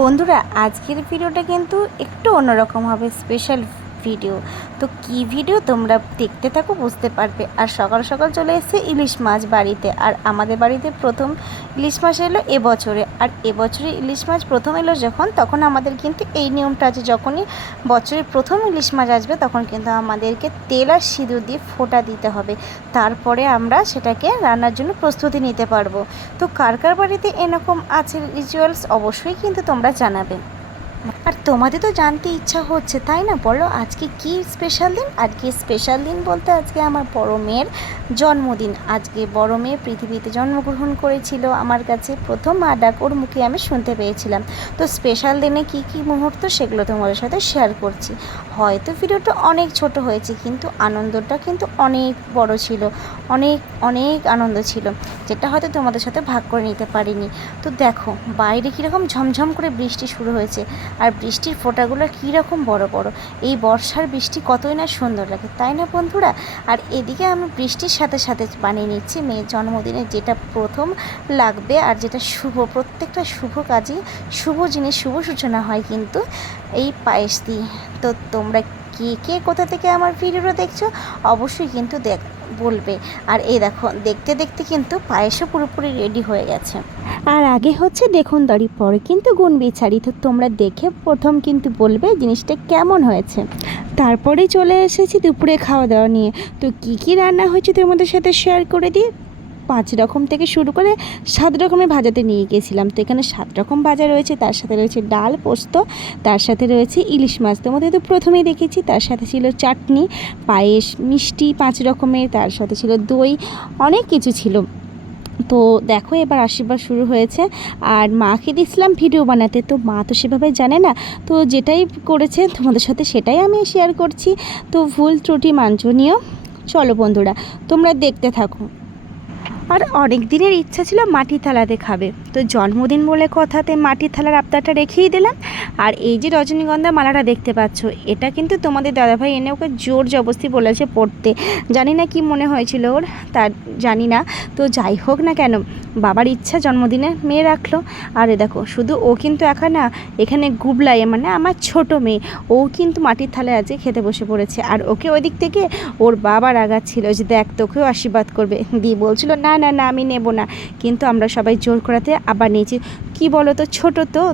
বন্ধুরা, আজকের ভিডিওটা কিন্তু একটু অন্যরকম হবে, স্পেশাল ভিডিও। তো কি ভিডিও তোমরা দেখতে থাকো, বুঝতে পারবে। আর সকাল সকাল চলে এসেছে ইলিশ মাছ বাড়িতে। আর আমাদের বাড়িতে প্রথম ইলিশ মাছ এলো এবছরে। আর এবছরে ইলিশ মাছ প্রথম এলো যখন, তখন আমাদের কিন্তু এই নিয়মটা আছে, যখনই বছরের প্রথম ইলিশ মাছ আসবে তখন কিন্তু আমাদেরকে তেল আর সিঁদুর দিয়ে ফোঁটা দিতে হবে। তারপরে আমরা সেটাকে রান্নার জন্য প্রস্তুতি নিতে পারবো। তো কার কার বাড়িতে এরকম আছে রিচুয়ালস, অবশ্যই কিন্তু তোমরা জানাবে। আর তোমাদের তো জানতে ইচ্ছা হচ্ছে, তাই না? বলো আজকে কি স্পেশাল দিন। আজকে স্পেশাল দিন বলতে আজকে আমার বড় মেয়ের জন্মদিন। আজকে বড় মেয়ে পৃথিবীতে জন্মগ্রহণ করেছিল। আমার কাছে প্রথম মা ডাক ওর মুখে আমি শুনতে পেয়েছিলাম। তো স্পেশাল দিনে কি কি মুহূর্ত, সেগুলো তোমাদের সাথে শেয়ার করছি। হয়তো ভিডিওটা অনেক ছোট হয়েছে, কিন্তু আনন্দটা কিন্তু অনেক বড় ছিল। অনেক অনেক আনন্দ ছিল, যেটা হয়তো তোমাদের সাথে ভাগ করে নিতে পারিনি। তো দেখো বাইরে কীরকম ঝমঝম করে বৃষ্টি শুরু হয়েছে, আর বৃষ্টির ফোঁটাগুলো কীরকম বড় বড়। এই বর্ষার বৃষ্টি কতই না সুন্দর লাগে, তাই না বন্ধুরা? আর এদিকে আমি বৃষ্টির সাথে সাথে বানিয়ে নিচ্ছি মেয়ের জন্মদিনে যেটা প্রথম লাগবে, আর যেটা শুভ, প্রত্যেকটা শুভ কাজে শুভ জিনিস, শুভ সূচনা হয় কিন্তু এই পায়েস দিয়ে। তো তোমরা কে কে কোথা থেকে আমার ভিডিওটা দেখছো অবশ্যই কিন্তু বলবে। আর এই দেখো দেখতে দেখতে কিন্তু পায়েসও পুরোপুরি রেডি হয়ে গেছে। আর আগে হচ্ছে দেখুন দড়ি, পরে কিন্তু গুণ বিচারি। তো তোমরা দেখে প্রথম কিন্তু বলবে জিনিসটা কেমন হয়েছে। তারপরে চলে এসেছি দুপুরে খাওয়া দাওয়া নিয়ে। তো কি কি রান্না হয়েছে তোমাদের সাথে শেয়ার করে দিই। 5 রকম থেকে শুরু করে 7 রকমের ভাজাতে নিয়ে গিয়েছিলাম। তো এখানে 7 রকম ভাজা রয়েছে, তার সাথে রয়েছে ডাল পোস্ত, তার সাথে রয়েছে ইলিশ মাছ, তোমাদের তো প্রথমেই দেখেছি। তার সাথে ছিল চাটনি, পায়েস, মিষ্টি 5 রকমের, তার সাথে ছিল দই, অনেক কিছু ছিল। তো দেখো এবার আশীর্বাদ শুরু হয়েছে। আর মাকে দিয়েছিলাম ভিডিও বানাতে, তো মা তো সেভাবে জানে না, তো যেটাই করেছে তোমাদের সাথে সেটাই আমি শেয়ার করছি। তো ভুল ত্রুটি মার্জনীয়। চলো বন্ধুরা, তোমরা দেখতে থাকো। আর অনেক দিনের ইচ্ছা ছিল মাটির থালাতে খাবে, তো জন্মদিন বলে কথাতে মাটির থালার আবদারটা রেখেই দিলাম। আর এই যে রজনীগন্ধা মালাটা দেখতে পাচ্ছ, এটা কিন্তু তোমাদের দাদাভাই এনে ওকে জোর জবরদস্তি বলেছে পড়তে। জানি না কি মনে হয়েছিল ওর, তার জানি না। তো যাই হোক না কেন, বাবার ইচ্ছা জন্মদিনে মেয়ে রাখলো। আর এ দেখো শুধু ও কিন্তু এখানে গুবলাইয়ে, মানে আমার ছোট মেয়ে, ও কিন্তু মাটির থালায় আজকে খেতে বসে পড়েছে। আর ওকে ওই দিক থেকে ওর বাবা রাগাচ্ছিল যে দেখ তোকেও আশীর্বাদ করবে, দিয়ে বলছিল না না না আমি নেব না। কিন্তু আমরা সবাই জোর করাতে আবার নিয়েছি। কি বলো তো,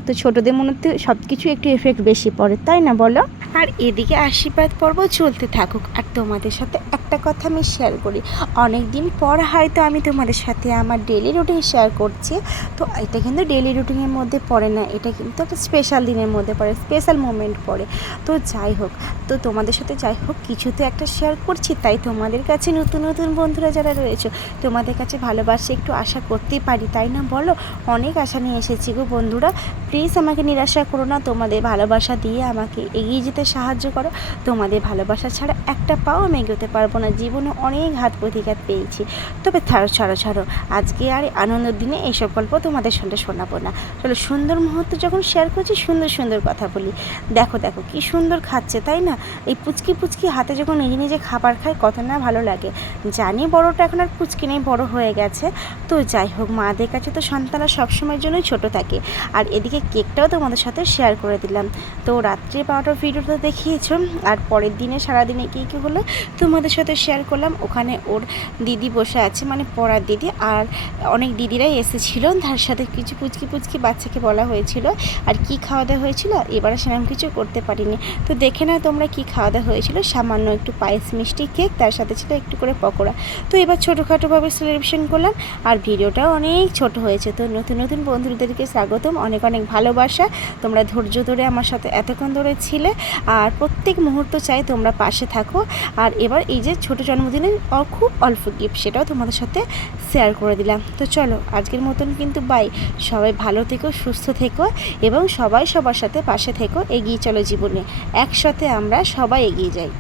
তো ছোটোদের মনে হতে সব কিছু একটু এফেক্ট বেশি পড়ে, তাই না বলো? আর এদিকে আশীর্বাদ পর্ব চলতে থাকুক। আর তোমাদের সাথে একটা কথা আমি শেয়ার করি, অনেক দিন পর হয়তো আমি তোমাদের সাথে আমার ডেলি রুটিন শেয়ার করছি। তো এটা কিন্তু ডেলি রুটিনের মধ্যে পড়ে না, এটা কিন্তু একটা স্পেশাল দিনের মধ্যে পড়ে, স্পেশাল মোমেন্ট পড়ে। তো যাই হোক, তো তোমাদের সাথে যাই হোক কিছু তো একটা শেয়ার করছি, তাই তোমাদের কাছে নতুন নতুন বন্ধুরা যারা রয়েছে তোমাদের কাছে ভালোবাসা একটু আশা করতেই পারি, তাই না বলো? অনেক আশা নিয়ে এসেছি গো বন্ধুরা, প্লিজ আমাকে নিরাশা করো না। তোমাদের ভালোবাসা দিয়ে আমাকে এগিয়ে যেতে সাহায্য করো। তোমাদের ভালোবাসা ছাড়া একটা পাও আমি এগোতে পারবো না। জীবনে অনেক ঘাত প্রতিঘাত পেয়েছি, তবে ছাড়ো আজকে আর আনন্দের দিনে এইসব গল্প তোমাদের সঙ্গে শোনাবো না। চলো সুন্দর মুহূর্ত যখন শেয়ার করছি, সুন্দর সুন্দর কথা বলি। দেখো দেখো কি সুন্দর খাচ্ছে, তাই না? এই পুচকি হাতে যখন নিজে নিজে খাবার খায় কত না ভালো লাগে। জানি বড়টা এখন আর পুচকি নেই, বড় হয়ে গেছে। তো যাই হোক, মাদের কাছে তো সন্তানরা সবসময়ের জন্যই ছোট থাকে। আর এদিকে কেকটাও তোমাদের সাথে শেয়ার করে দিলাম। তো রাত্রে 12টার ভিডিওটা দেখিয়েছো, আর পরের দিনে সারাদিনে কী কী হলো তোমাদের সাথে শেয়ার করলাম। ওখানে ওর দিদি বসে আছে, মানে পড়ার দিদি, আর অনেক দিদিরাই এসেছিল। তার সাথে কিছু পুচকি বাচ্চাকে বলা হয়েছিল আর কি খাওয়া দাওয়া হয়েছিল, এবারে সেরকম কিছু করতে পারিনি। তো দেখে না তোমরা কি খাওয়া দাওয়া হয়েছিল, সামান্য একটু পায়েস, মিষ্টি, কেক, তার সাথে ছিল একটু করে পকোড়া। তো এবার ছোটোখাটোভাবে সেলিব্রেশন করলাম। আর ভিডিওটাও অনেক ছোট হয়েছে। তো নতুন নতুন বন্ধুদেরকে স্বাগতম, অনেক অনেক ভালোবাসা। তোমরা ধৈর্য ধরে আমার সাথে এতক্ষণ ধরে ছিলে, আর প্রত্যেক মুহূর্ত চাই তোমরা পাশে থাকো। আর এবার এই যে ছোটো জন্মদিনের খুব অল্প গিফট, সেটাও তোমাদের সাথে শেয়ার করে দিলাম। তো চলো আজকের মতন কিন্তু বাই। সবাই ভালো থেকো, সুস্থ থেকো, এবং সবাই সবার সাথে পাশে থেকো। এগিয়ে চলো জীবনে, একসাথে আমরা সবাই এগিয়ে যাই।